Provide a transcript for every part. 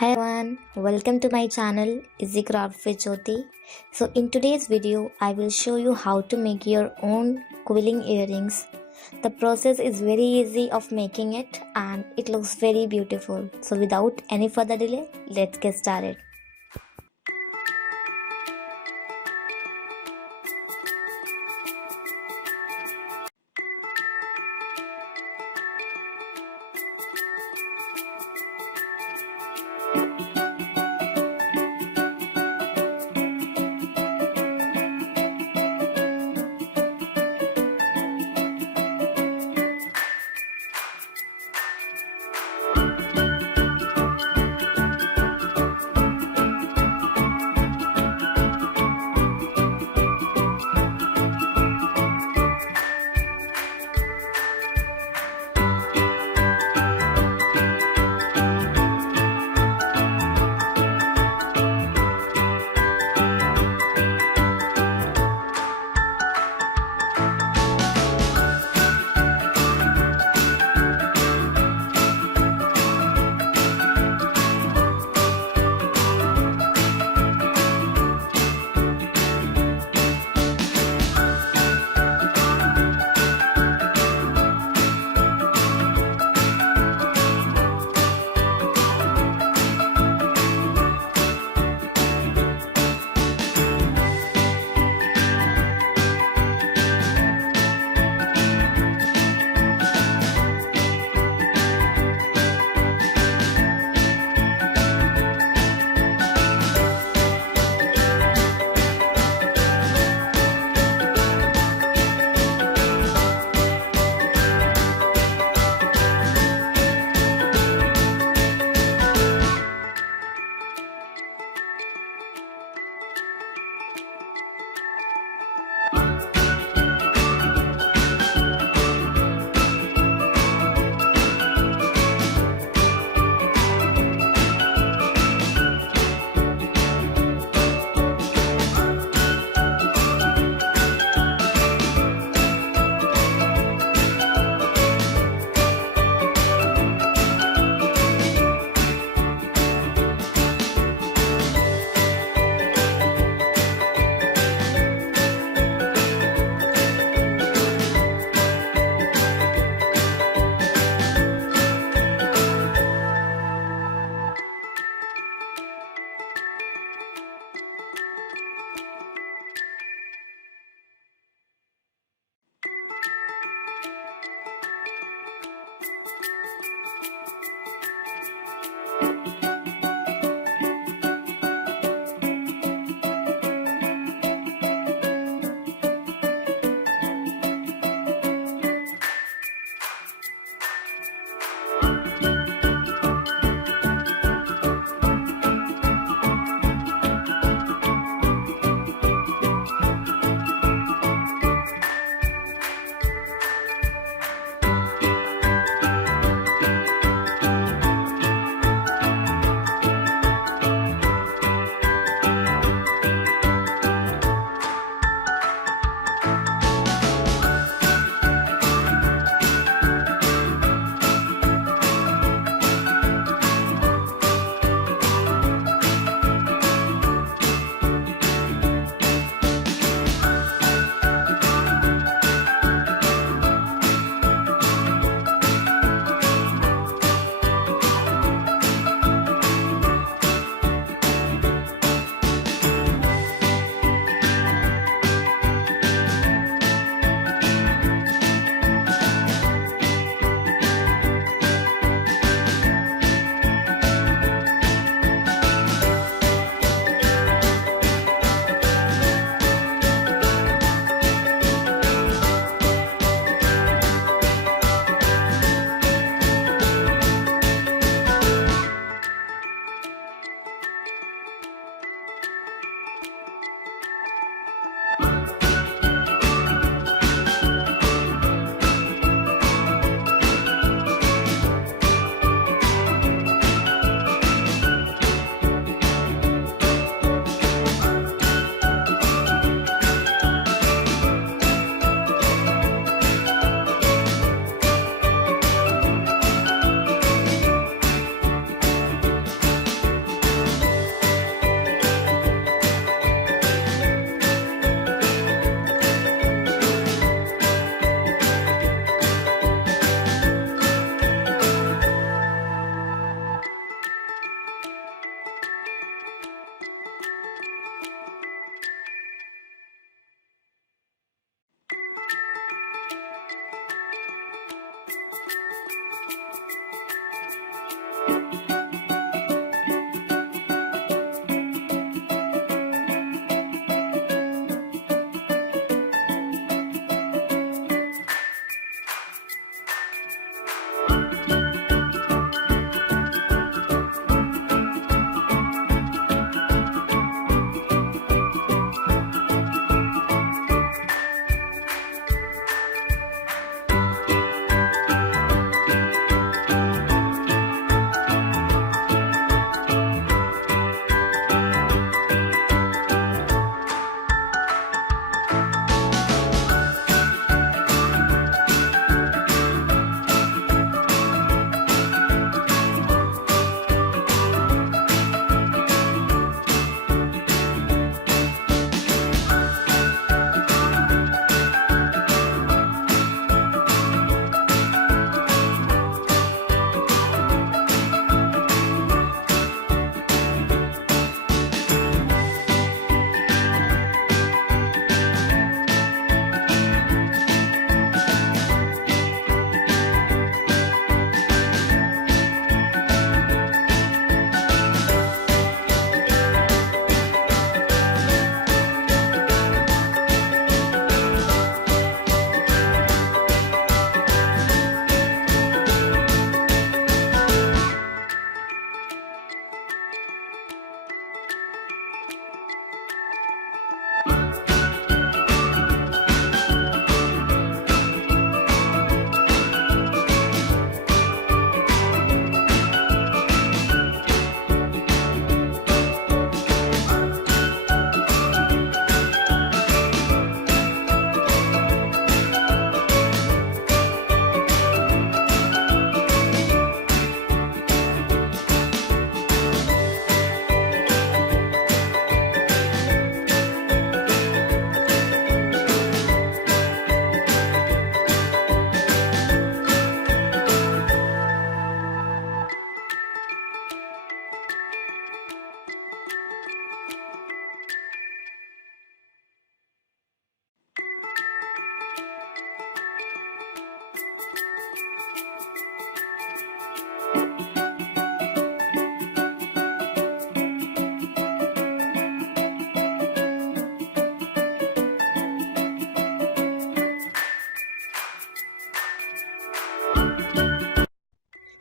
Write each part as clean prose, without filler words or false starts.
Hi everyone, welcome to my channel Easy Craft with Jyoti. So in today's video, I will show you how to make your own quilling earrings. The process is very easy of making it and it looks very beautiful. So without any further delay, let's get started.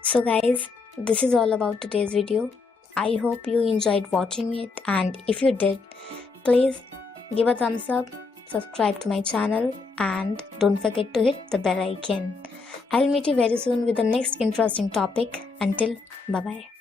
So guys, this is all about today's video. I hope you enjoyed watching it, and if you did, please give a thumbs up, subscribe to my channel, and don't forget to hit the bell icon. I'll meet you very soon with the next interesting topic. Until bye bye.